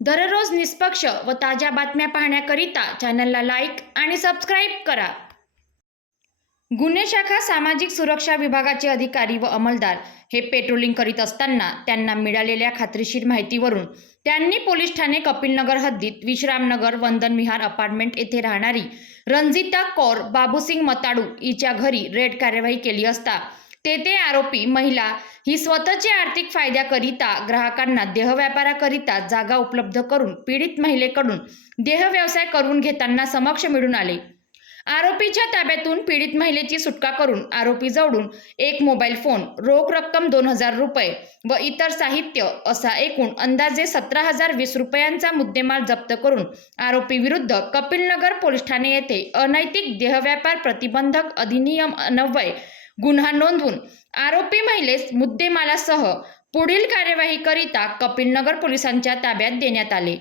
दररोज निष्पक्ष व ताज्या बातम्या पाहण्याकरिता चॅनलला लाईक आणि सबस्क्राईब करा. गुन्हे शाखा सामाजिक सुरक्षा विभागाचे अधिकारी व अंमलदार हे पेट्रोलिंग करीत असताना त्यांना मिळालेल्या खात्रीशीर माहितीवरून त्यांनी पोलीस ठाणे कपिलनगर हद्दीत विश्रामनगर वंदन विहार अपार्टमेंट येथे राहणारी रंजिता कौर बाबूसिंग मताडू हिच्या घरी रेड कार्यवाही केली असता तेथे आरोपी महिला ही स्वतःची आर्थिक फायद्याकरिता ग्राहकांना देहव्यापाराकरिता जागा उपलब्ध करून पीडित महिलेकडून देह व्यवसाय करून घेताना समक्ष मिळून आले. आरोपीच्या ताब्यातून पीडित महिलेची सुटका करून आरोपी जवळून एक मोबाईल फोन रोख रक्कम दोन हजार रुपये व इतर साहित्य असा एकूण अंदाजे सतरा हजार वीस रुपयांचा मुद्देमाल जप्त करून आरोपी विरुद्ध कपिलनगर पोलीस ठाणे येथे अनैतिक देहव्यापार प्रतिबंधक अधिनियम अन्वय गुन्हा नोंदवून आरोपी महिलेस मुद्देमालासह पुढील कार्यवाहीकरिता कपिलनगर पोलिसांच्या ताब्यात देण्यात आले.